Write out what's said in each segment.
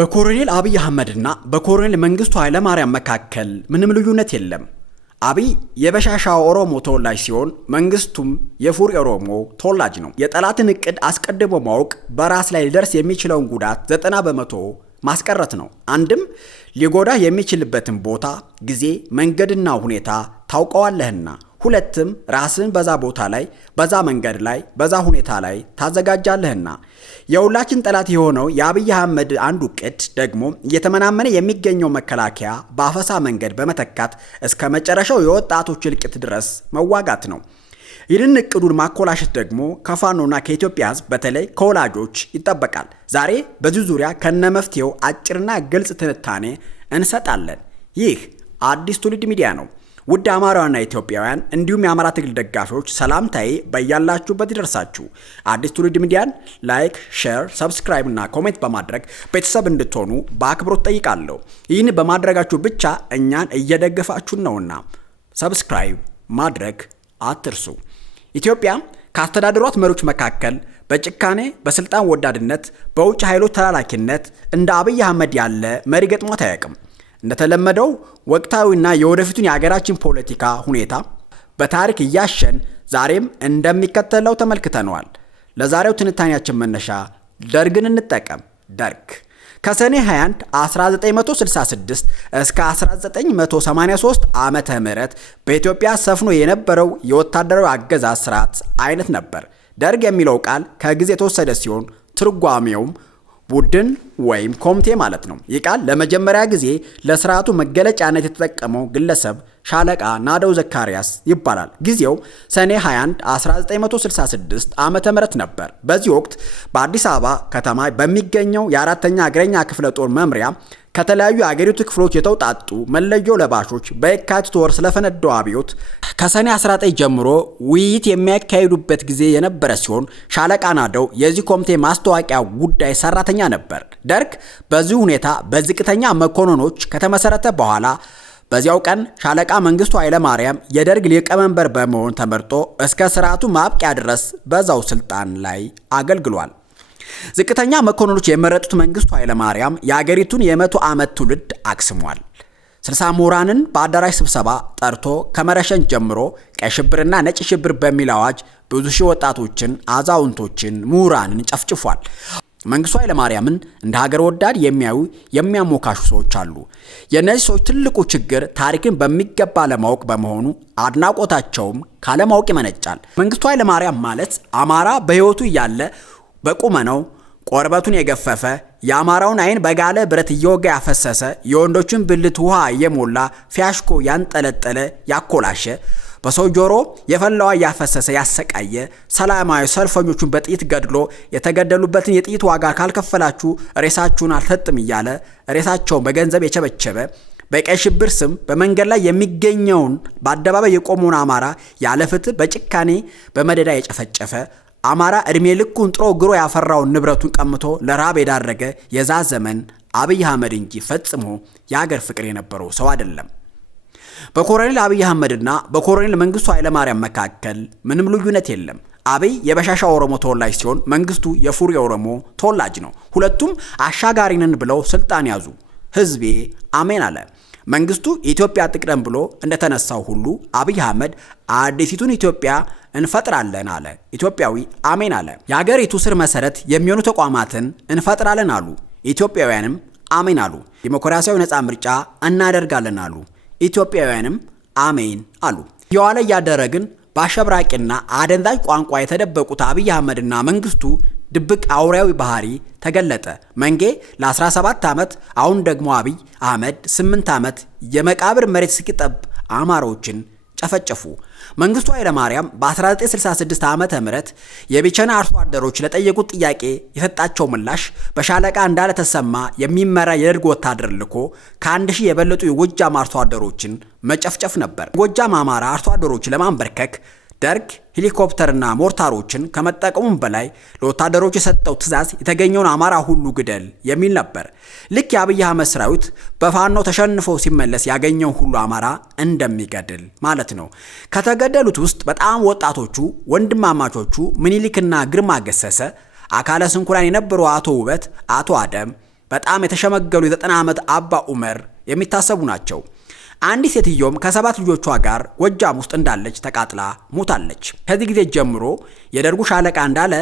በኮሎኔል አብይ አህመድና በኮሎኔል መንግስቱ ኃይለማርያም መካከል ምንም ልዩነት የለም። አብይ የበሻሻ ኦሮሞ ተወላጅ ሲሆን መንግስቱም የፉሪ ኦሮሞ ተወላጅ ነው። የጠላትን እቅድ አስቀድሞ ማወቅ በራስ ላይ ሊደርስ የሚችለውን ጉዳት 90% ማስቀረት ነው። አንድም ሊጎዳ የሚችልበትን ቦታ፣ ጊዜ፣ መንገድና ሁኔታ ታውቀዋለህና፣ ሁለትም ራስን በዛ ቦታ ላይ፣ በዛ መንገድ ላይ፣ በዛ ሁኔታ ላይ ታዘጋጃለህና። የሁላችን ጠላት የሆነው የአብይ አህመድ አንዱ እቅድ ደግሞ እየተመናመነ የሚገኘው መከላከያ በአፈሳ መንገድ በመተካት እስከ መጨረሻው የወጣቶች እልቂት ድረስ መዋጋት ነው። ይህንን እቅዱን ማኮላሸት ደግሞ ከፋኖና ከኢትዮጵያ ሕዝብ በተለይ ከወላጆች ይጠበቃል። ዛሬ በዚህ ዙሪያ ከነመፍትሄው አጭርና ግልጽ ትንታኔ እንሰጣለን። ይህ አዲስ ትውልድ ሚዲያ ነው። ውድ አማራውያንና ኢትዮጵያውያን እንዲሁም የአማራ ትግል ደጋፊዎች ሰላምታዬ በያላችሁበት ይደርሳችሁ። አዲስ ትውልድ ሚዲያን ላይክ፣ ሼር፣ ሰብስክራይብ እና ኮሜንት በማድረግ ቤተሰብ እንድትሆኑ በአክብሮት ጠይቃለሁ። ይህን በማድረጋችሁ ብቻ እኛን እየደገፋችሁን ነውና ሰብስክራይብ ማድረግ አትርሱ። ኢትዮጵያ ካስተዳደሯት መሪዎች መካከል በጭካኔ፣ በስልጣን ወዳድነት፣ በውጭ ኃይሎች ተላላኪነት እንደ አብይ አህመድ ያለ መሪ ገጥሟት አያውቅም። እንደተለመደው ወቅታዊና የወደፊቱን የሀገራችን ፖለቲካ ሁኔታ በታሪክ እያሸን ዛሬም እንደሚከተለው ተመልክተነዋል። ለዛሬው ትንታኔያችን መነሻ ደርግን እንጠቀም። ደርግ ከሰኔ 21 1966 እስከ 1983 ዓመተ ምህረት በኢትዮጵያ ሰፍኖ የነበረው የወታደራዊ አገዛዝ ስርዓት አይነት ነበር። ደርግ የሚለው ቃል ከጊዜ የተወሰደ ሲሆን ትርጓሜውም ቡድን ወይም ኮሚቴ ማለት ነው። ይህ ቃል ለመጀመሪያ ጊዜ ለስርዓቱ መገለጫነት የተጠቀመው ግለሰብ ሻለቃ ናደው ዘካሪያስ ይባላል። ጊዜው ሰኔ 21 1966 ዓመተ ምህረት ነበር። በዚህ ወቅት በአዲስ አበባ ከተማ በሚገኘው የአራተኛ እግረኛ ክፍለ ጦር መምሪያ ከተለያዩ የአገሪቱ ክፍሎች የተውጣጡ መለዮ ለባሾች በየካቲት ወር ስለፈነዳው አብዮት ከሰኔ 19 ጀምሮ ውይይት የሚያካሂዱበት ጊዜ የነበረ ሲሆን ሻለቃ ናደው የዚህ ኮሚቴ ማስታወቂያ ጉዳይ ሰራተኛ ነበር። ደርግ በዚህ ሁኔታ በዝቅተኛ መኮንኖች ከተመሰረተ በኋላ በዚያው ቀን ሻለቃ መንግስቱ ኃይለማርያም የደርግ ሊቀመንበር በመሆን ተመርጦ እስከ ስርዓቱ ማብቂያ ድረስ በዛው ስልጣን ላይ አገልግሏል። ዝቅተኛ መኮንኖች የመረጡት መንግስቱ ኃይለማርያም የአገሪቱን የ100 ዓመት ትውልድ አክስሟል። 60 ምሁራንን በአዳራሽ ስብሰባ ጠርቶ ከመረሸን ጀምሮ ቀይ ሽብርና ነጭ ሽብር በሚል አዋጅ ብዙ ሺህ ወጣቶችን፣ አዛውንቶችን፣ ምሁራንን ጨፍጭፏል። መንግስቱ ኃይለማርያምን እንደ ሀገር ወዳድ የሚያሞካሹ ሰዎች አሉ። የእነዚህ ሰዎች ትልቁ ችግር ታሪክን በሚገባ ለማወቅ በመሆኑ አድናቆታቸውም ካለማወቅ ይመነጫል። መንግስቱ ኃይለማርያም ማለት አማራ በህይወቱ እያለ በቁመነው ቆርበቱን የገፈፈ የአማራውን አይን በጋለ ብረት እየወጋ ያፈሰሰ የወንዶችን ብልት ውሃ እየሞላ ፊያሽኮ ያንጠለጠለ ያኮላሸ በሰው ጆሮ የፈላዋ ያፈሰሰ ያሰቃየ ሰላማዊ ሰልፈኞቹን በጥይት ገድሎ የተገደሉበትን የጥይት ዋጋ ካልከፈላችሁ ሬሳችሁን አልሰጥም እያለ ሬሳቸውን በገንዘብ የቸበቸበ በቀይ ሽብር ስም በመንገድ ላይ የሚገኘውን በአደባባይ የቆመውን አማራ ያለ ፍትህ በጭካኔ በመደዳ የጨፈጨፈ አማራ እድሜ ልኩን ጥሮ ግሮ ያፈራውን ንብረቱን ቀምቶ ለራብ የዳረገ የዛ ዘመን አብይ አህመድ እንጂ ፈጽሞ የሀገር ፍቅር የነበረው ሰው አይደለም። በኮሎኔል አብይ አህመድና በኮሎኔል መንግስቱ ኃይለማርያም መካከል ምንም ልዩነት የለም። አብይ የበሻሻ ኦሮሞ ተወላጅ ሲሆን መንግስቱ የፉሪ ኦሮሞ ተወላጅ ነው። ሁለቱም አሻጋሪንን ብለው ስልጣን ያዙ። ህዝቤ አሜን አለ። መንግስቱ ኢትዮጵያ ትቅደም ብሎ እንደተነሳው ሁሉ አብይ አህመድ አዲሲቱን ኢትዮጵያ እንፈጥራለን አለ። ኢትዮጵያዊ አሜን አለ። የሀገሪቱ ስር መሰረት የሚሆኑ ተቋማትን እንፈጥራለን አሉ። ኢትዮጵያውያንም አሜን አሉ። ዲሞክራሲያዊ ነፃ ምርጫ እናደርጋለን አሉ። ኢትዮጵያውያንም አሜን አሉ። የዋለ እያደረግን በአሸብራቂና አደንዛዥ ቋንቋ የተደበቁት አብይ አህመድና መንግስቱ ድብቅ አውሬያዊ ባህሪ ተገለጠ። መንጌ ለ17 ዓመት አሁን ደግሞ አብይ አህመድ 8 ዓመት የመቃብር መሬት ስቂጠብ አማራዎችን ጨፈጨፉ። መንግስቱ ኃይለማርያም በ1966 ዓመተ ምህረት የቢቸና አርሶ አደሮች ለጠየቁት ጥያቄ የሰጣቸው ምላሽ በሻለቃ እንዳለ ተሰማ የሚመራ የደርግ ወታደር ልኮ ከ1000 የበለጡ የጎጃም አርሶ አደሮችን መጨፍጨፍ ነበር። ጎጃም አማራ አርሶ አደሮችን ለማንበርከክ ደርግ ሄሊኮፕተርና ሞርታሮችን ከመጠቀሙም በላይ ለወታደሮች የሰጠው ትዕዛዝ የተገኘውን አማራ ሁሉ ግደል የሚል ነበር። ልክ የአብይ አህመድ ሰራዊት በፋኖ ተሸንፎ ሲመለስ ያገኘው ሁሉ አማራ እንደሚገድል ማለት ነው። ከተገደሉት ውስጥ በጣም ወጣቶቹ ወንድማማቾቹ ምኒልክና ግርማ ገሰሰ፣ አካለ ስንኩላን የነበሩ አቶ ውበት፣ አቶ አደም፣ በጣም የተሸመገሉ የ90 ዓመት አባ ዑመር የሚታሰቡ ናቸው። አንዲት ሴትዮም ከ7 ልጆቿ ጋር ጎጃም ውስጥ እንዳለች ተቃጥላ ሞታለች። ከዚህ ጊዜ ጀምሮ የደርጉ ሻለቃ እንዳለ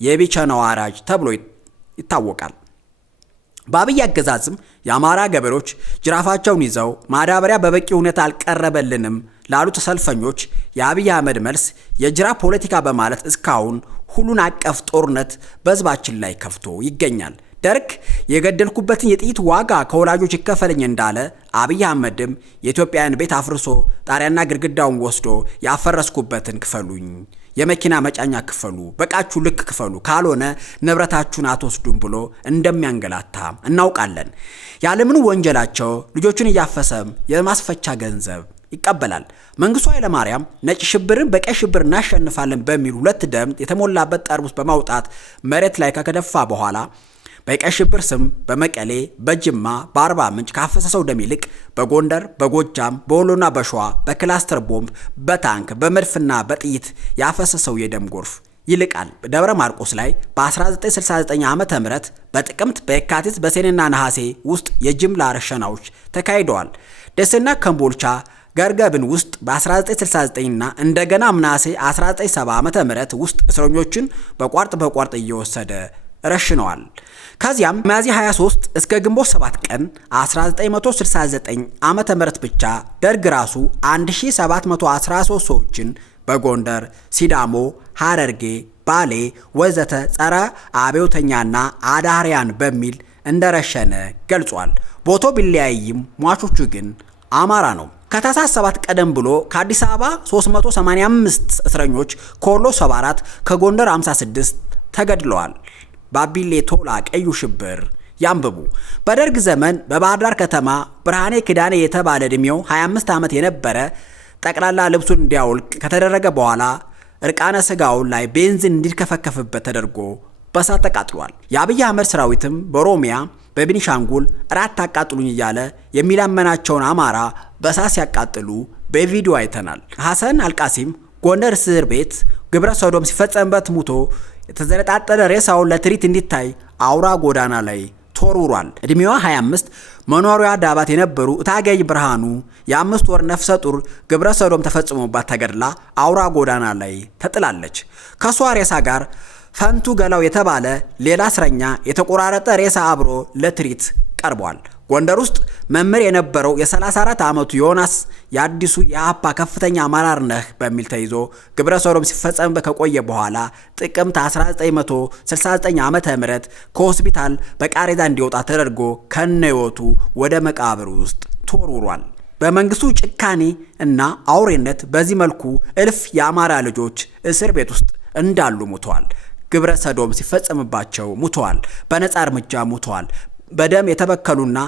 የቢቸናው አራጅ ተብሎ ይታወቃል። በአብይ አገዛዝም የአማራ ገበሬዎች ጅራፋቸውን ይዘው ማዳበሪያ በበቂ ሁኔታ አልቀረበልንም ላሉት ሰልፈኞች የአብይ አህመድ መልስ የጅራፍ ፖለቲካ በማለት እስካሁን ሁሉን አቀፍ ጦርነት በህዝባችን ላይ ከፍቶ ይገኛል። ደርግ የገደልኩበትን የጥይት ዋጋ ከወላጆች ይከፈለኝ እንዳለ አብይ አህመድም የኢትዮጵያን ቤት አፍርሶ ጣሪያና ግድግዳውን ወስዶ ያፈረስኩበትን ክፈሉኝ፣ የመኪና መጫኛ ክፈሉ፣ በቃችሁ ልክ ክፈሉ፣ ካልሆነ ንብረታችሁን አትወስዱም ብሎ እንደሚያንገላታ እናውቃለን። ያለምኑ ወንጀላቸው ልጆቹን እያፈሰም የማስፈቻ ገንዘብ ይቀበላል። መንግስቱ ኃይለማርያም ነጭ ሽብርን በቀይ ሽብር እናሸንፋለን በሚል 2 ደም የተሞላበት ጠርሙስ በማውጣት መሬት ላይ ከከደፋ በኋላ በቀይ ሽብር ስም በመቀሌ፣ በጅማ፣ በአርባ ምንጭ ካፈሰሰው ደም ይልቅ በጎንደር፣ በጎጃም፣ በወሎና በሸዋ በክላስተር ቦምብ፣ በታንክ፣ በመድፍና በጥይት ያፈሰሰው የደም ጎርፍ ይልቃል። ደብረ ማርቆስ ላይ በ1969 ዓመተ ምህረት በጥቅምት፣ በየካቲት፣ በሰኔና ነሐሴ ውስጥ የጅምላ ረሸናዎች ተካሂደዋል። ደሴና ከምቦልቻ ገርገብን ውስጥ በ1969ና እንደገና ነሐሴ 1970 ዓመተ ምህረት ውስጥ እስረኞችን በቋርጥ እየወሰደ ረሽነዋል። ከዚያም ሚያዝያ 23 እስከ ግንቦት 7 ቀን 1969 ዓመተ ምህረት ብቻ ደርግ ራሱ 1713 ሰዎችን በጎንደር፣ ሲዳሞ፣ ሐረርጌ፣ ባሌ ወዘተ ጸረ አብዮተኛና አዳሪያን በሚል እንደረሸነ ገልጿል። ቦታው ቢለያይም ሟቾቹ ግን አማራ ነው። ከታህሳስ 7 ቀደም ብሎ ከአዲስ አበባ 385 እስረኞች፣ ከወሎ 74፣ ከጎንደር 56 ተገድለዋል። ባቢሌ ቶላ ቀዩ ሽብር ያንብቡ። በደርግ ዘመን በባህር ዳር ከተማ ብርሃኔ ክዳኔ የተባለ ዕድሜው 25 ዓመት የነበረ ጠቅላላ ልብሱን እንዲያወልቅ ከተደረገ በኋላ እርቃነ ስጋውን ላይ ቤንዚን እንዲከፈከፍበት ተደርጎ በሳት ተቃጥሏል። የአብይ አህመድ ሰራዊትም በኦሮሚያ በቤኒሻንጉል ራት አቃጥሉኝ እያለ የሚለመናቸውን አማራ በሳት ሲያቃጥሉ በቪዲዮ አይተናል። ሐሰን አልቃሲም ጎንደር እስር ቤት ግብረ ሰዶም ሲፈጸምበት ሙቶ የተዘረጣጠረ ሬሳውን ለትርኢት እንዲታይ አውራ ጎዳና ላይ ተወርውሯል። እድሜዋ 25 መኖሪያ ዳባት የነበሩ እታገኝ ብርሃኑ የ5 ወር ነፍሰ ጡር ግብረ ሰዶም ተፈጽሞባት ተገድላ አውራ ጎዳና ላይ ተጥላለች። ከሷ ሬሳ ጋር ፈንቱ ገላው የተባለ ሌላ እስረኛ የተቆራረጠ ሬሳ አብሮ ለትርኢት ቀርቧል። ጎንደር ውስጥ መምህር የነበረው የ34 ዓመቱ ዮናስ የአዲሱ የአፓ ከፍተኛ አመራር ነህ በሚል ተይዞ ግብረ ሰዶም ሲፈጸምበት ከቆየ በኋላ ጥቅምት 1969 ዓመተ ምህረት ከሆስፒታል በቃሬዛ እንዲወጣ ተደርጎ ከነህይወቱ ወደ መቃብር ውስጥ ተወርውሯል። በመንግስቱ ጭካኔ እና አውሬነት በዚህ መልኩ እልፍ የአማራ ልጆች እስር ቤት ውስጥ እንዳሉ ሙተዋል። ግብረ ሰዶም ሲፈጸምባቸው ሙተዋል። በነጻ እርምጃ ሙተዋል። በደም የተበከሉና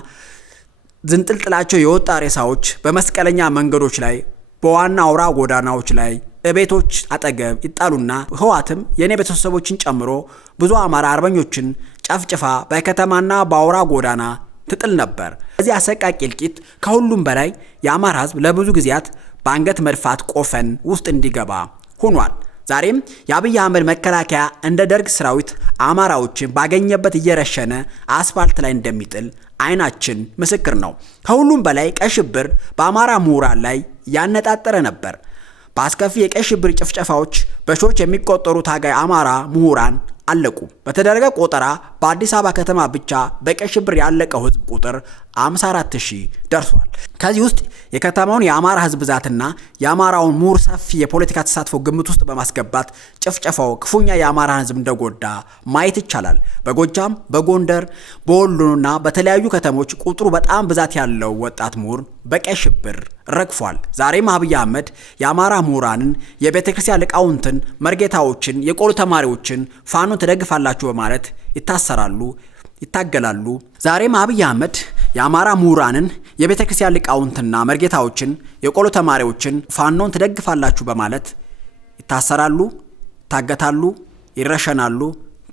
ዝንጥልጥላቸው የወጣ ሬሳዎች በመስቀለኛ መንገዶች ላይ፣ በዋና አውራ ጎዳናዎች ላይ፣ እቤቶች አጠገብ ይጣሉና ህዋትም የኔ ቤተሰቦችን ጨምሮ ብዙ አማራ አርበኞችን ጨፍጭፋ በከተማና በአውራ ጎዳና ትጥል ነበር። እዚህ አሰቃቂ እልቂት ከሁሉም በላይ የአማራ ህዝብ ለብዙ ጊዜያት በአንገት መድፋት ቆፈን ውስጥ እንዲገባ ሆኗል። ዛሬም የአብይ አህመድ መከላከያ እንደ ደርግ ሰራዊት አማራዎችን ባገኘበት እየረሸነ አስፋልት ላይ እንደሚጥል አይናችን ምስክር ነው። ከሁሉም በላይ ቀይ ሽብር በአማራ ምሁራን ላይ ያነጣጠረ ነበር። በአስከፊ የቀይ ሽብር ጭፍጨፋዎች በሺዎች የሚቆጠሩ ታጋይ አማራ ምሁራን አለቁ። በተደረገ ቆጠራ በአዲስ አበባ ከተማ ብቻ በቀይ ሽብር ያለቀው ህዝብ ቁጥር 54000 ደርሷል። ከዚህ ውስጥ የከተማውን የአማራ ህዝብ ብዛትና የአማራውን ምሁር ሰፊ የፖለቲካ ተሳትፎ ግምት ውስጥ በማስገባት ጭፍጨፋው ክፉኛ የአማራ ህዝብ እንደጎዳ ማየት ይቻላል። በጎጃም፣ በጎንደር፣ በወሎና በተለያዩ ከተሞች ቁጥሩ በጣም ብዛት ያለው ወጣት ምሁር በቀይ ሽብር ረግፏል። ዛሬም አብይ አህመድ የአማራ ምሁራንን፣ የቤተክርስቲያን ሊቃውንትን፣ መርጌታዎችን፣ የቆሎ ተማሪዎችን ፋኖን ትደግፋላችሁ በማለት ይታሰራሉ፣ ይታገላሉ። ዛሬም አብይ አህመድ የአማራ ምሁራንን፣ የቤተክርስቲያን ሊቃውንትና መርጌታዎችን፣ የቆሎ ተማሪዎችን ፋኖን ትደግፋላችሁ በማለት ይታሰራሉ፣ ይታገታሉ፣ ይረሸናሉ፣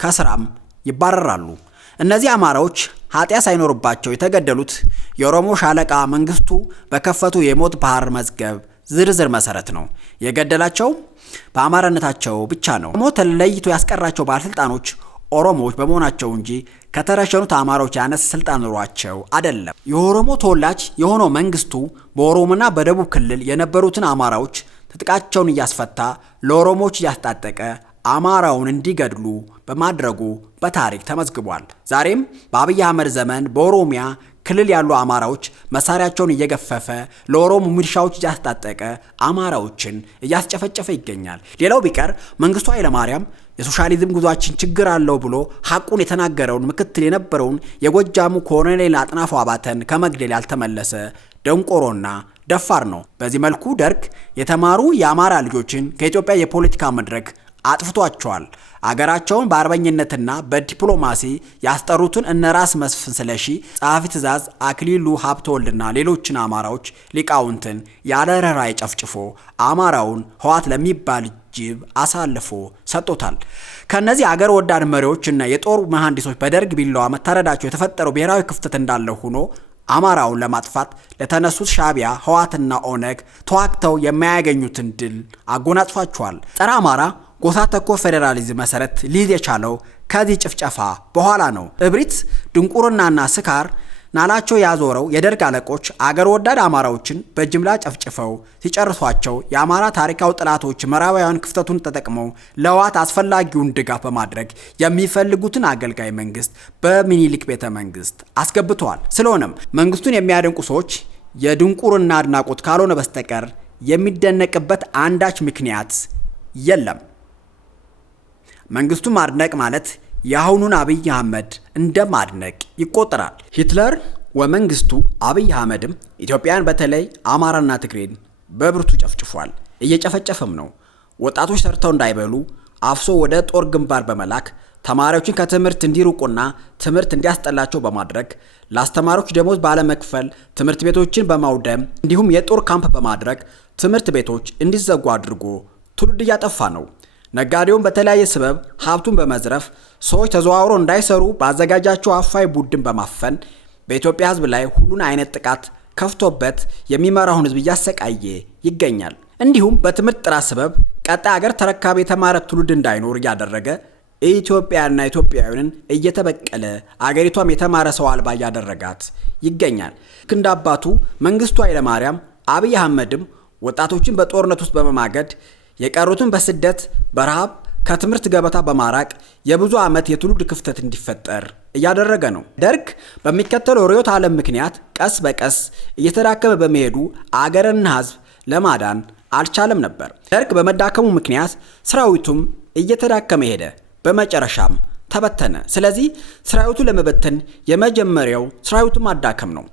ከስራም ይባረራሉ። እነዚህ አማራዎች ኃጢአት ሳይኖርባቸው የተገደሉት የኦሮሞ ሻለቃ መንግስቱ በከፈቱ የሞት ባህር መዝገብ ዝርዝር መሰረት ነው። የገደላቸው በአማራነታቸው ብቻ ነው። ሞት ለይቶ ያስቀራቸው ባለስልጣኖች ኦሮሞዎች በመሆናቸው እንጂ ከተረሸኑት አማራዎች ያነሰ ስልጣን ኑሯቸው አይደለም። የኦሮሞ ተወላጅ የሆነው መንግስቱ በኦሮሞና በደቡብ ክልል የነበሩትን አማራዎች ትጥቃቸውን እያስፈታ ለኦሮሞዎች እያስታጠቀ አማራውን እንዲገድሉ በማድረጉ በታሪክ ተመዝግቧል። ዛሬም በአብይ አህመድ ዘመን በኦሮሚያ ክልል ያሉ አማራዎች መሳሪያቸውን እየገፈፈ ለኦሮሞ ሚሊሻዎች እያስታጠቀ አማራዎችን እያስጨፈጨፈ ይገኛል። ሌላው ቢቀር መንግስቱ ኃይለማርያም የሶሻሊዝም ጉዟችን ችግር አለው ብሎ ሐቁን የተናገረውን ምክትል የነበረውን የጎጃሙ ኮሎኔል አጥናፉ አባተን ከመግደል ያልተመለሰ ደንቆሮና ደፋር ነው። በዚህ መልኩ ደርግ የተማሩ የአማራ ልጆችን ከኢትዮጵያ የፖለቲካ መድረክ አጥፍቷቸዋል። አገራቸውን በአርበኝነትና በዲፕሎማሲ ያስጠሩትን እነ ራስ መስፍን ስለሺ፣ ጸሐፊ ትእዛዝ አክሊሉ ሀብተወልድና ሌሎችን አማራዎች ሊቃውንትን ያለ ርኅራኄ ጨፍጭፎ አማራውን ህወሓት ለሚባል ጅብ አሳልፎ ሰጥቶታል። ከነዚህ አገር ወዳድ መሪዎችና የጦር መሐንዲሶች በደርግ ቢላዋ መታረዳቸው የተፈጠረው ብሔራዊ ክፍተት እንዳለ ሆኖ አማራውን ለማጥፋት ለተነሱት ሻዕቢያ፣ ህወሓትና ኦነግ ተዋግተው የማያገኙትን ድል አጎናጽፏቸዋል። ጸረ አማራ ጎሳ ተኮር ፌዴራሊዝም መሰረት ሊይዝ የቻለው ከዚህ ጭፍጨፋ በኋላ ነው። እብሪት፣ ድንቁርናና ስካር ናላቸው ያዞረው የደርግ አለቆች አገር ወዳድ አማራዎችን በጅምላ ጨፍጭፈው ሲጨርሷቸው የአማራ ታሪካዊ ጠላቶች ምዕራባውያን ክፍተቱን ተጠቅመው ለህወሓት አስፈላጊውን ድጋፍ በማድረግ የሚፈልጉትን አገልጋይ መንግስት በሚኒሊክ ቤተ መንግስት አስገብተዋል። ስለሆነም መንግስቱን የሚያደንቁ ሰዎች የድንቁርና አድናቆት ካልሆነ በስተቀር የሚደነቅበት አንዳች ምክንያት የለም። መንግስቱ ማድነቅ ማለት የአሁኑን አብይ አህመድ እንደማድነቅ ይቆጠራል። ሂትለር ወመንግስቱ አብይ አህመድም ኢትዮጵያን በተለይ አማራና ትግሬን በብርቱ ጨፍጭፏል፣ እየጨፈጨፈም ነው። ወጣቶች ሰርተው እንዳይበሉ አፍሶ ወደ ጦር ግንባር በመላክ ተማሪዎችን ከትምህርት እንዲሩቁና ትምህርት እንዲያስጠላቸው በማድረግ ለአስተማሪዎች ደሞዝ ባለመክፈል ትምህርት ቤቶችን በማውደም እንዲሁም የጦር ካምፕ በማድረግ ትምህርት ቤቶች እንዲዘጉ አድርጎ ትውልድ እያጠፋ ነው። ነጋዴውን በተለያየ ሰበብ ሀብቱን በመዝረፍ ሰዎች ተዘዋውረው እንዳይሰሩ ባዘጋጃቸው አፋይ ቡድን በማፈን በኢትዮጵያ ሕዝብ ላይ ሁሉን አይነት ጥቃት ከፍቶበት የሚመራውን ሕዝብ እያሰቃየ ይገኛል። እንዲሁም በትምህርት ጥራት ሰበብ ቀጣይ አገር ተረካቢ የተማረ ትውልድ እንዳይኖር እያደረገ ኢትዮጵያና ኢትዮጵያውያንን እየተበቀለ አገሪቷም የተማረ ሰው አልባ እያደረጋት ይገኛል። እንደ አባቱ መንግስቱ ኃይለማርያም አብይ አህመድም ወጣቶችን በጦርነት ውስጥ በመማገድ የቀሩትን በስደት በረሃብ ከትምህርት ገበታ በማራቅ የብዙ ዓመት የትውልድ ክፍተት እንዲፈጠር እያደረገ ነው። ደርግ በሚከተለው ርዕዮተ ዓለም ምክንያት ቀስ በቀስ እየተዳከመ በመሄዱ አገርና ሕዝብ ለማዳን አልቻለም ነበር። ደርግ በመዳከሙ ምክንያት ሰራዊቱም እየተዳከመ ሄደ፣ በመጨረሻም ተበተነ። ስለዚህ ሰራዊቱን ለመበተን የመጀመሪያው ሰራዊቱን ማዳከም ነው።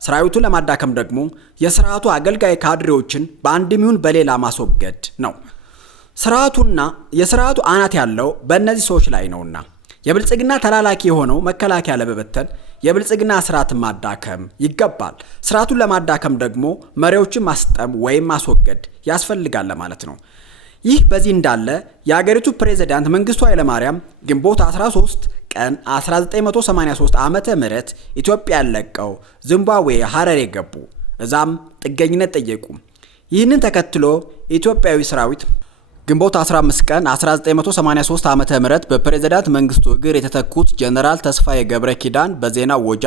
ሰራዊቱን ለማዳከም ደግሞ የስርዓቱ አገልጋይ ካድሬዎችን በአንድም ይሁን በሌላ ማስወገድ ነው። ስርዓቱና የስርዓቱ አናት ያለው በእነዚህ ሰዎች ላይ ነውና የብልጽግና ተላላኪ የሆነው መከላከያ ለመበተን የብልጽግና ስርዓትን ማዳከም ይገባል። ስርዓቱን ለማዳከም ደግሞ መሪዎችን ማስጠም ወይም ማስወገድ ያስፈልጋል ማለት ነው። ይህ በዚህ እንዳለ የአገሪቱ ፕሬዝዳንት መንግስቱ ኃይለማርያም ግንቦት 13 ቀን 1983 ዓመተ ምህረት ኢትዮጵያን ለቀው ዚምባብዌ ሐረሬ ገቡ። እዛም ጥገኝነት ጠየቁ። ይህንን ተከትሎ ኢትዮጵያዊ ሰራዊት ግንቦት 15 ቀን 1983 ዓመተ ምህረት በፕሬዝዳንት መንግስቱ እግር የተተኩት ጀነራል ተስፋዬ ገብረ ኪዳን በዜና ወጃ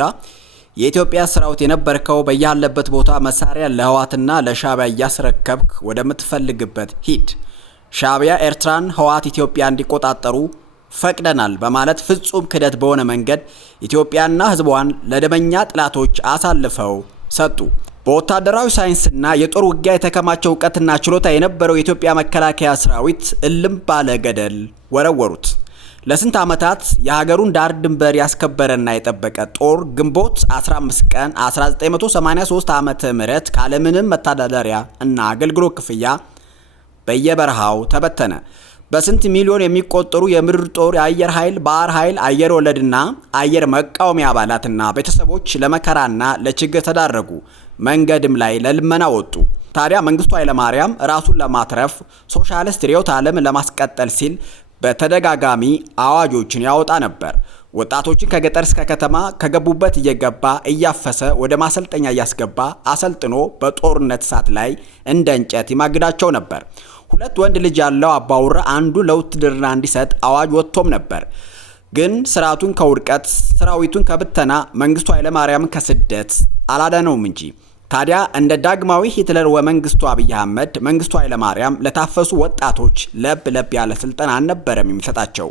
የኢትዮጵያ ሰራዊት የነበርከው በያለበት ቦታ መሳሪያ ለህወሓትና ለሻዕቢያ እያስረከብክ ወደምትፈልግበት ሂድ፣ ሻዕቢያ ኤርትራን፣ ህወሓት ኢትዮጵያ እንዲቆጣጠሩ ፈቅደናል በማለት ፍጹም ክደት በሆነ መንገድ ኢትዮጵያና ህዝቧን ለደመኛ ጥላቶች አሳልፈው ሰጡ። በወታደራዊ ሳይንስና የጦር ውጊያ የተከማቸው ዕውቀትና ችሎታ የነበረው የኢትዮጵያ መከላከያ ሰራዊት እልም ባለ ገደል ወረወሩት። ለስንት ዓመታት የሀገሩን ዳር ድንበር ያስከበረና የጠበቀ ጦር ግንቦት 15 ቀን 1983 ዓመተ ምህረት ካለምንም መተዳደሪያ እና አገልግሎት ክፍያ በየበረሃው ተበተነ። በስንት ሚሊዮን የሚቆጠሩ የምድር ጦር፣ የአየር ኃይል፣ ባህር ኃይል፣ አየር ወለድና አየር መቃወሚያ አባላትና ቤተሰቦች ለመከራና ለችግር ተዳረጉ። መንገድም ላይ ለልመና ወጡ። ታዲያ መንግስቱ ኃይለማርያም ራሱን ለማትረፍ ሶሻሊስት ርዕዮተ ዓለም ለማስቀጠል ሲል በተደጋጋሚ አዋጆችን ያወጣ ነበር። ወጣቶችን ከገጠር እስከ ከተማ ከገቡበት እየገባ እያፈሰ ወደ ማሰልጠኛ እያስገባ አሰልጥኖ በጦርነት እሳት ላይ እንደ እንጨት ይማግዳቸው ነበር። ሁለት ወንድ ልጅ ያለው አባውራ አንዱ ለውትድርና እንዲሰጥ አዋጅ ወጥቶም ነበር። ግን ስርዓቱን ከውድቀት፣ ሰራዊቱን ከብተና፣ መንግስቱ ኃይለማርያም ከስደት አላዳነውም እንጂ። ታዲያ እንደ ዳግማዊ ሂትለር ወመንግስቱ አብይ አህመድ መንግስቱ ኃይለማርያም ለታፈሱ ወጣቶች ለብ ያለ ስልጠና አልነበረም የሚሰጣቸው።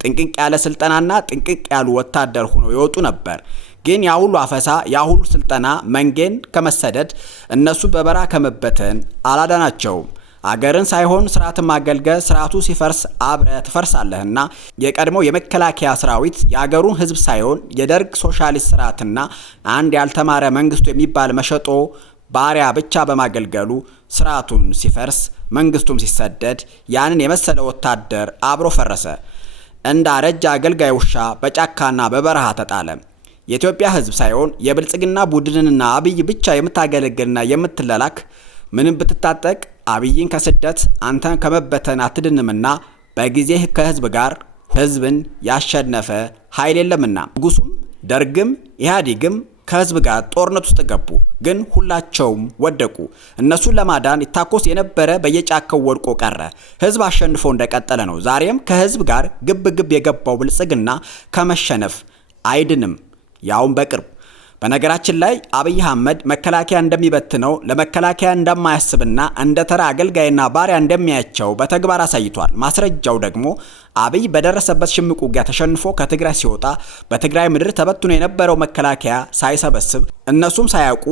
ጥንቅቅ ያለ ስልጠናና ጥንቅቅ ያሉ ወታደር ሆነው ይወጡ ነበር። ግን ያ ሁሉ አፈሳ፣ ያ ሁሉ ስልጠና መንጌን ከመሰደድ እነሱ በበረሃ ከመበተን አላዳናቸውም። አገርን ሳይሆን ስርዓትን ማገልገል፣ ስርዓቱ ሲፈርስ አብረ ትፈርሳለህና የቀድሞው የመከላከያ ሰራዊት የአገሩን ህዝብ ሳይሆን የደርግ ሶሻሊስት ስርዓትና አንድ ያልተማረ መንግስቱ የሚባል መሸጦ ባሪያ ብቻ በማገልገሉ ስርዓቱን ሲፈርስ መንግስቱም ሲሰደድ ያንን የመሰለ ወታደር አብሮ ፈረሰ። እንደ አረጃ አገልጋይ ውሻ በጫካና በበረሃ ተጣለ። የኢትዮጵያ ህዝብ ሳይሆን የብልጽግና ቡድንና አብይ ብቻ የምታገለግልና የምትለላክ ምንም ብትታጠቅ አብይን ከስደት አንተን ከመበተን አትድንምና በጊዜ ከህዝብ ጋር ህዝብን ያሸነፈ ኃይል የለምና። ንጉሱም ደርግም ኢህአዴግም ከህዝብ ጋር ጦርነት ውስጥ ገቡ። ግን ሁላቸውም ወደቁ። እነሱን ለማዳን ይታኮስ የነበረ በየጫካው ወድቆ ቀረ። ህዝብ አሸንፎ እንደቀጠለ ነው። ዛሬም ከህዝብ ጋር ግብ የገባው ብልጽግና ከመሸነፍ አይድንም፣ ያውም በቅርብ። በነገራችን ላይ አብይ አህመድ መከላከያ እንደሚበትነው ለመከላከያ እንደማያስብና እንደ ተራ አገልጋይና ባሪያ እንደሚያቸው በተግባር አሳይቷል። ማስረጃው ደግሞ አብይ በደረሰበት ሽምቅ ውጊያ ተሸንፎ ከትግራይ ሲወጣ በትግራይ ምድር ተበትኖ የነበረው መከላከያ ሳይሰበስብ እነሱም ሳያውቁ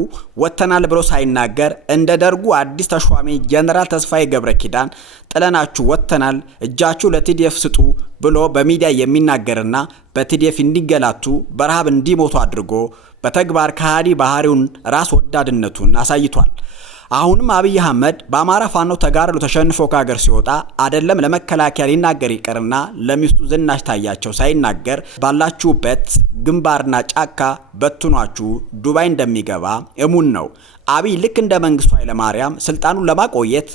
ወተናል ብሎ ሳይናገር እንደ ደርጉ አዲስ ተሿሚ ጀነራል ተስፋዬ ገብረ ኪዳን ጥለናችሁ ወተናል እጃችሁ ለቲዲኤፍ ስጡ ብሎ በሚዲያ የሚናገርና በቲዲኤፍ እንዲገላቱ በረሃብ እንዲሞቱ አድርጎ በተግባር ከሃዲ ባህሪውን ራስ ወዳድነቱን አሳይቷል። አሁንም አብይ አህመድ በአማራ ፋኖ ተጋድሎ ተሸንፎ ከሀገር ሲወጣ አይደለም ለመከላከያ ሊናገር ይቀርና ለሚስቱ ዝናሽ ታያቸው ሳይናገር ባላችሁበት ግንባርና ጫካ በትኗችሁ ዱባይ እንደሚገባ እሙን ነው። አብይ ልክ እንደ መንግስቱ ኃይለማርያም ስልጣኑን ለማቆየት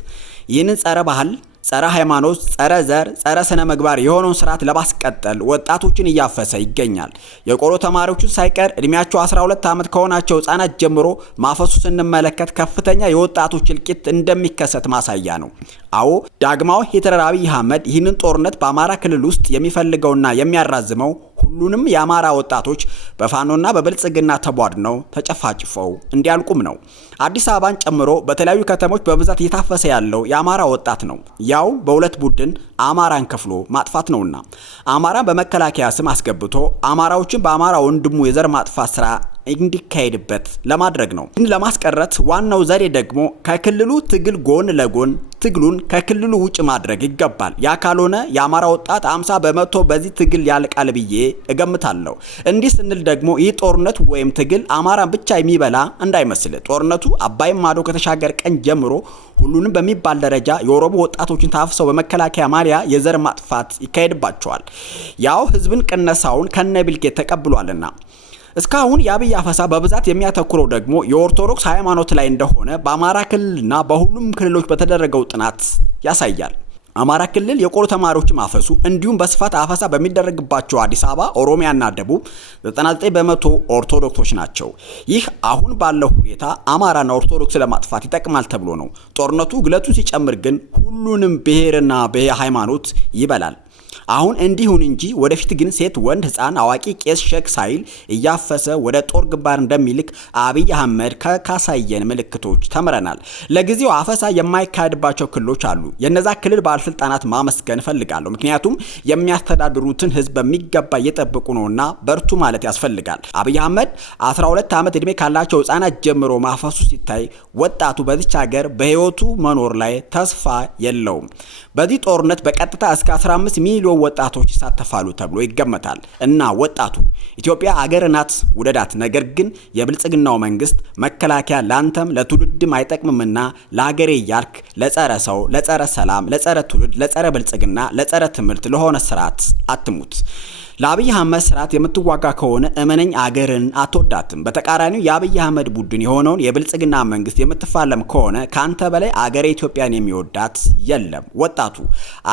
ይህንን ጸረ ባህል፣ ጸረ ሃይማኖት፣ ጸረ ዘር፣ ጸረ ስነ ምግባር የሆነውን ስርዓት ለማስቀጠል ወጣቶችን እያፈሰ ይገኛል። የቆሎ ተማሪዎችን ሳይቀር እድሜያቸው 12 ዓመት ከሆናቸው ህጻናት ጀምሮ ማፈሱ ስንመለከት ከፍተኛ የወጣቶች እልቂት እንደሚከሰት ማሳያ ነው። አዎ ዳግማዊ ሂትለር አብይ አህመድ ይህንን ጦርነት በአማራ ክልል ውስጥ የሚፈልገውና የሚያራዝመው ሁሉንም የአማራ ወጣቶች በፋኖና በብልጽግና ተቧድነው ተጨፋጭፈው እንዲያልቁም ነው። አዲስ አበባን ጨምሮ በተለያዩ ከተሞች በብዛት እየታፈሰ ያለው የአማራ ወጣት ነው። ያው በሁለት ቡድን አማራን ከፍሎ ማጥፋት ነውና አማራን በመከላከያ ስም አስገብቶ አማራዎችን በአማራ ወንድሙ የዘር ማጥፋት ስራ እንዲካሄድበት ለማድረግ ነው። ግን ለማስቀረት ዋናው ዘዴ ደግሞ ከክልሉ ትግል ጎን ለጎን ትግሉን ከክልሉ ውጭ ማድረግ ይገባል። ያ ካልሆነ የአማራ ወጣት 50% በዚህ ትግል ያልቃል ብዬ እገምታለሁ። እንዲህ ስንል ደግሞ ይህ ጦርነት ወይም ትግል አማራን ብቻ የሚበላ እንዳይመስል። ጦርነቱ አባይም ማዶ ከተሻገር ቀን ጀምሮ ሁሉንም በሚባል ደረጃ የኦሮሞ ወጣቶችን ታፍሰው በመከላከያ ማሊያ የዘር ማጥፋት ይካሄድባቸዋል። ያው ህዝብን ቅነሳውን ከነቢልኬት ተቀብሏልና። እስካሁን የአብይ አፈሳ በብዛት የሚያተኩረው ደግሞ የኦርቶዶክስ ሃይማኖት ላይ እንደሆነ በአማራ ክልልና በሁሉም ክልሎች በተደረገው ጥናት ያሳያል። አማራ ክልል የቆሎ ተማሪዎች ማፈሱ እንዲሁም በስፋት አፈሳ በሚደረግባቸው አዲስ አበባ፣ ኦሮሚያና ደቡብ 99% ኦርቶዶክሶች ናቸው። ይህ አሁን ባለው ሁኔታ አማራና ኦርቶዶክስ ለማጥፋት ይጠቅማል ተብሎ ነው። ጦርነቱ ግለቱን ሲጨምር ግን ሁሉንም ብሔርና ሃይማኖት ይበላል። አሁን እንዲሁን እንጂ ወደፊት ግን ሴት፣ ወንድ፣ ህፃን፣ አዋቂ፣ ቄስ፣ ሸክ ሳይል እያፈሰ ወደ ጦር ግንባር እንደሚልክ አብይ አህመድ ካሳየን ምልክቶች ተምረናል። ለጊዜው አፈሳ የማይካሄድባቸው ክልሎች አሉ። የነዛ ክልል ባለስልጣናት ማመስገን ፈልጋለሁ። ምክንያቱም የሚያስተዳድሩትን ህዝብ በሚገባ እየጠበቁ ነውና በርቱ ማለት ያስፈልጋል። አብይ አህመድ 12 ዓመት እድሜ ካላቸው ህፃናት ጀምሮ ማፈሱ ሲታይ ወጣቱ በዚች ሀገር በህይወቱ መኖር ላይ ተስፋ የለውም። በዚህ ጦርነት በቀጥታ እስከ 15 ሚሊዮን ወጣቶች ይሳተፋሉ ተብሎ ይገመታል። እና ወጣቱ ኢትዮጵያ አገር ናት፣ ውደዳት። ነገር ግን የብልጽግናው መንግስት መከላከያ ላንተም ለትውልድም አይጠቅምምና ለሀገሬ እያልክ ለጸረ ሰው፣ ለጸረ ሰላም፣ ለጸረ ትውልድ፣ ለጸረ ብልጽግና፣ ለጸረ ትምህርት ለሆነ ስርዓት አትሙት። ለአብይ አህመድ ስርዓት የምትዋጋ ከሆነ እመነኝ አገርን አትወዳትም። በተቃራኒው የአብይ አህመድ ቡድን የሆነውን የብልጽግና መንግስት የምትፋለም ከሆነ ካንተ በላይ አገሬ ኢትዮጵያን የሚወዳት የለም። ወጣቱ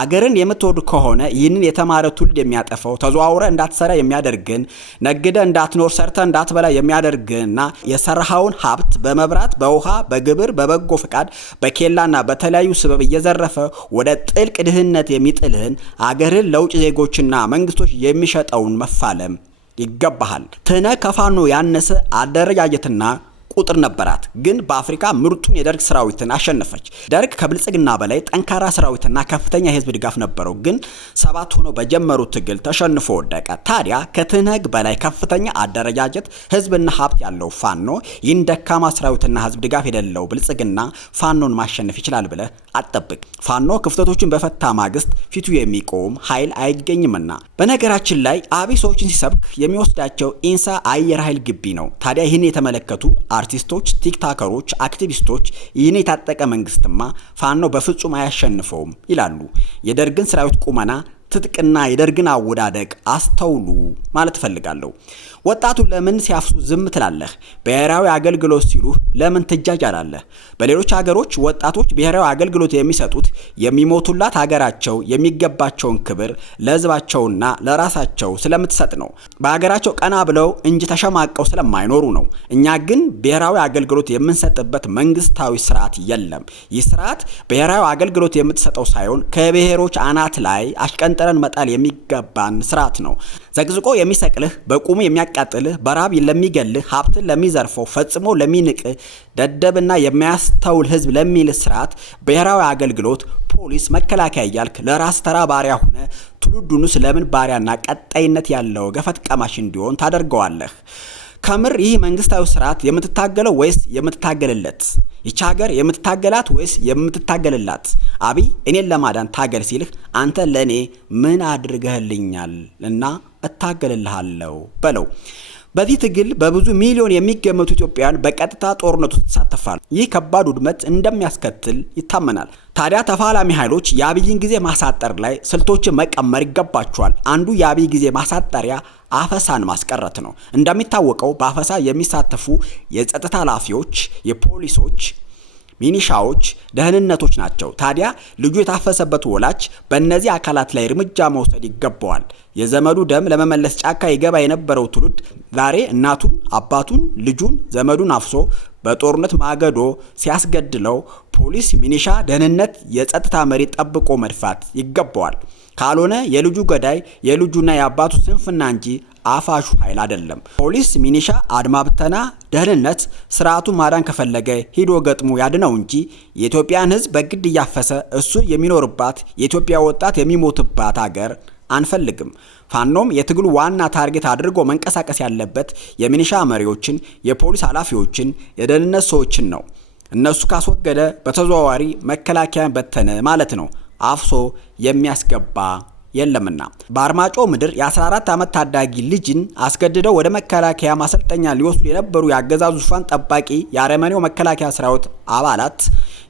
አገርን የምትወድ ከሆነ ይህንን የተማረ ትውልድ የሚያጠፋው ተዘዋውረ እንዳትሰራ የሚያደርግን፣ ነግደ እንዳትኖር ሰርተ እንዳትበላ የሚያደርግና የሰራኸውን ሀብት በመብራት፣ በውሃ፣ በግብር፣ በበጎ ፍቃድ፣ በኬላና በተለያዩ ስበብ እየዘረፈ ወደ ጥልቅ ድህነት የሚጥልህን አገርን ለውጭ ዜጎችና መንግስቶች የሚሸጠውን መፋለም ይገባሃል። ትህነግ ከፋኖ ያነሰ አደረጃጀትና ቁጥር ነበራት፣ ግን በአፍሪካ ምርጡን የደርግ ሰራዊትን አሸነፈች። ደርግ ከብልጽግና በላይ ጠንካራ ሰራዊትና ከፍተኛ የህዝብ ድጋፍ ነበረው፣ ግን ሰባት ሆኖ በጀመሩት ትግል ተሸንፎ ወደቀ። ታዲያ ከትህነግ በላይ ከፍተኛ አደረጃጀት፣ ህዝብና ሀብት ያለው ፋኖ ይህን ደካማ ሰራዊትና ህዝብ ድጋፍ የሌለው ብልጽግና ፋኖን ማሸነፍ ይችላል ብለህ አትጠብቅ። ፋኖ ክፍተቶችን በፈታ ማግስት ፊቱ የሚቆም ኃይል አይገኝምና። በነገራችን ላይ አብይ ሰዎችን ሲሰብክ የሚወስዳቸው ኢንሳ አየር ኃይል ግቢ ነው። ታዲያ ይህን የተመለከቱ አርቲስቶች፣ ቲክታከሮች፣ አክቲቪስቶች ይህን የታጠቀ መንግስትማ ፋኖ በፍጹም አያሸንፈውም ይላሉ። የደርግን ሰራዊት ቁመና፣ ትጥቅና የደርግን አወዳደቅ አስተውሉ ማለት እፈልጋለሁ። ወጣቱ ለምን ሲያፍሱ ዝም ትላለህ? ብሔራዊ አገልግሎት ሲሉ ለምን ትጃጃላለህ? በሌሎች ሀገሮች ወጣቶች ብሔራዊ አገልግሎት የሚሰጡት የሚሞቱላት ሀገራቸው የሚገባቸውን ክብር ለህዝባቸውና ለራሳቸው ስለምትሰጥ ነው። በሀገራቸው ቀና ብለው እንጂ ተሸማቀው ስለማይኖሩ ነው። እኛ ግን ብሔራዊ አገልግሎት የምንሰጥበት መንግስታዊ ስርዓት የለም። ይህ ስርዓት ብሔራዊ አገልግሎት የምትሰጠው ሳይሆን ከብሔሮች አናት ላይ አሽቀንጠረን መጣል የሚገባን ስርዓት ነው። ዘግዝቆ የሚሰቅልህ፣ በቁሙ የሚያቃጥልህ፣ በራብ ለሚገልህ፣ ሀብትን ለሚዘርፈው፣ ፈጽሞ ለሚንቅህ፣ ደደብና የሚያስተውል ህዝብ ለሚል ስርዓት ብሔራዊ አገልግሎት፣ ፖሊስ፣ መከላከያ እያልክ ለራስ ተራ ባሪያ ሆነ ትውልዱንስ ለምን ባሪያና ቀጣይነት ያለው ገፈት ቀማሽ እንዲሆን ታደርገዋለህ? ከምር ይህ መንግስታዊ ስርዓት የምትታገለው ወይስ የምትታገልለት? ይቺ ሀገር የምትታገላት ወይስ የምትታገልላት? አብይ እኔን ለማዳን ታገል ሲልህ አንተ ለኔ ምን አድርገህልኛል እና እታገልልሃለሁ በለው። በዚህ ትግል በብዙ ሚሊዮን የሚገመቱ ኢትዮጵያውያን በቀጥታ ጦርነቱ ተሳተፋሉ። ይህ ከባድ ውድመት እንደሚያስከትል ይታመናል። ታዲያ ተፋላሚ ኃይሎች የአብይን ጊዜ ማሳጠር ላይ ስልቶችን መቀመር ይገባቸዋል። አንዱ የአብይ ጊዜ ማሳጠሪያ አፈሳን ማስቀረት ነው። እንደሚታወቀው በአፈሳ የሚሳተፉ የጸጥታ ኃላፊዎች፣ የፖሊሶች፣ ሚኒሻዎች፣ ደህንነቶች ናቸው። ታዲያ ልጁ የታፈሰበት ወላጅ በእነዚህ አካላት ላይ እርምጃ መውሰድ ይገባዋል። የዘመዱ ደም ለመመለስ ጫካ ይገባ የነበረው ትውልድ ዛሬ እናቱን፣ አባቱን፣ ልጁን፣ ዘመዱን አፍሶ በጦርነት ማገዶ ሲያስገድለው ፖሊስ፣ ሚኒሻ፣ ደህንነት፣ የጸጥታ መሪ ጠብቆ መድፋት ይገባዋል። ካልሆነ የልጁ ገዳይ የልጁና የአባቱ ስንፍና እንጂ አፋሹ ኃይል አይደለም። ፖሊስ፣ ሚኒሻ፣ አድማ ብተና፣ ደህንነት ስርዓቱ ማዳን ከፈለገ ሂዶ ገጥሞ ያድነው እንጂ የኢትዮጵያን ሕዝብ በግድ እያፈሰ እሱ የሚኖርባት የኢትዮጵያ ወጣት የሚሞትባት ሀገር አንፈልግም። ፋኖም የትግሉ ዋና ታርጌት አድርጎ መንቀሳቀስ ያለበት የሚኒሻ መሪዎችን፣ የፖሊስ ኃላፊዎችን፣ የደህንነት ሰዎችን ነው። እነሱ ካስወገደ በተዘዋዋሪ መከላከያን በተነ ማለት ነው። አፍሶ የሚያስገባ የለምና። በአርማጮ ምድር የ14 ዓመት ታዳጊ ልጅን አስገድደው ወደ መከላከያ ማሰልጠኛ ሊወስዱ የነበሩ የአገዛዙ ዙፋን ጠባቂ የአረመኔው መከላከያ ሰራዊት አባላት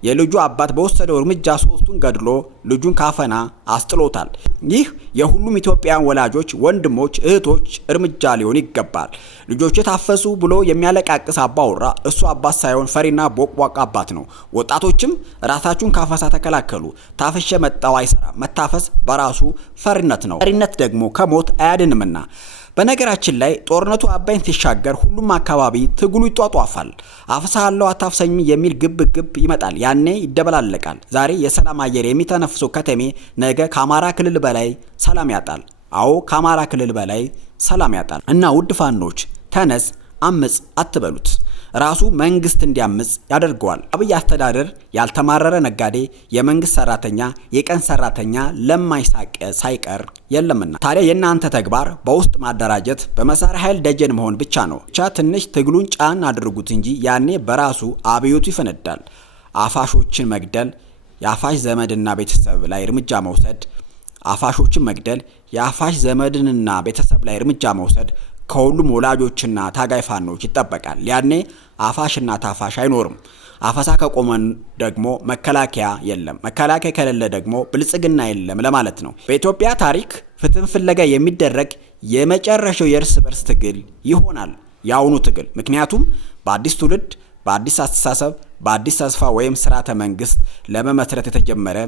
የልጁ አባት በወሰደው እርምጃ ሶስቱን ገድሎ ልጁን ካፈና አስጥሎታል። ይህ የሁሉም ኢትዮጵያውያን ወላጆች፣ ወንድሞች፣ እህቶች እርምጃ ሊሆን ይገባል። ልጆች ታፈሱ ብሎ የሚያለቃቅስ አባወራ እሱ አባት ሳይሆን ፈሪና ቦቅቧቃ አባት ነው። ወጣቶችም ራሳችሁን ካፈሳ ተከላከሉ። ታፍሼ መጣው አይሰራም። መታፈስ በራሱ ፈሪነት ነው። ፈሪነት ደግሞ ከሞት አያድንምና። በነገራችን ላይ ጦርነቱ አባይን ሲሻገር ሁሉም አካባቢ ትግሉ ይጧጧፋል። አፍሳለሁ አታፍሰኝ የሚል ግብ ይመጣል። ያኔ ይደበላለቃል። ዛሬ የሰላም አየር የሚተነፍሰው ከተሜ ነገ ከአማራ ክልል በላይ ሰላም ያጣል። አዎ ከአማራ ክልል በላይ ሰላም ያጣል። እና ውድ ፋኖች ተነስ፣ አምጽ አትበሉት። ራሱ መንግስት እንዲያምጽ ያደርገዋል። አብይ አስተዳደር ያልተማረረ ነጋዴ፣ የመንግስት ሰራተኛ፣ የቀን ሰራተኛ፣ ለማኝ ሳይቀር የለምና። ታዲያ የእናንተ ተግባር በውስጥ ማደራጀት፣ በመሳሪያ ኃይል ደጀን መሆን ብቻ ነው። ብቻ ትንሽ ትግሉን ጫን አድርጉት እንጂ ያኔ በራሱ አብዮቱ ይፈነዳል። አፋሾችን መግደል፣ የአፋሽ ዘመድና ቤተሰብ ላይ እርምጃ መውሰድ፣ አፋሾችን መግደል፣ የአፋሽ ዘመድንና ቤተሰብ ላይ እርምጃ መውሰድ ከሁሉም ወላጆችና ታጋይ ፋኖች ይጠበቃል። ያኔ አፋሽና ታፋሽ አይኖርም። አፈሳ ከቆመን ደግሞ መከላከያ የለም። መከላከያ ከሌለ ደግሞ ብልጽግና የለም ለማለት ነው። በኢትዮጵያ ታሪክ ፍትህን ፍለጋ የሚደረግ የመጨረሻው የእርስ በርስ ትግል ይሆናል የአሁኑ ትግል። ምክንያቱም በአዲስ ትውልድ፣ በአዲስ አስተሳሰብ፣ በአዲስ ተስፋ ወይም ስርዓተ መንግስት ለመመስረት የተጀመረ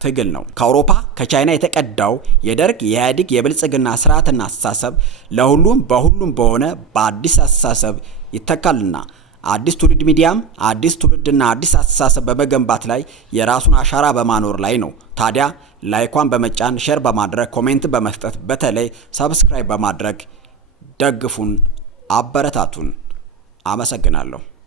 ትግል ነው። ከአውሮፓ ከቻይና የተቀዳው የደርግ የኢህአዴግ የብልጽግና ስርዓትና አስተሳሰብ ለሁሉም በሁሉም በሆነ በአዲስ አስተሳሰብ ይተካልና አዲስ ትውልድ ሚዲያም አዲስ ትውልድና አዲስ አስተሳሰብ በመገንባት ላይ የራሱን አሻራ በማኖር ላይ ነው። ታዲያ ላይኳን በመጫን ሼር በማድረግ ኮሜንት በመስጠት በተለይ ሰብስክራይብ በማድረግ ደግፉን፣ አበረታቱን። አመሰግናለሁ።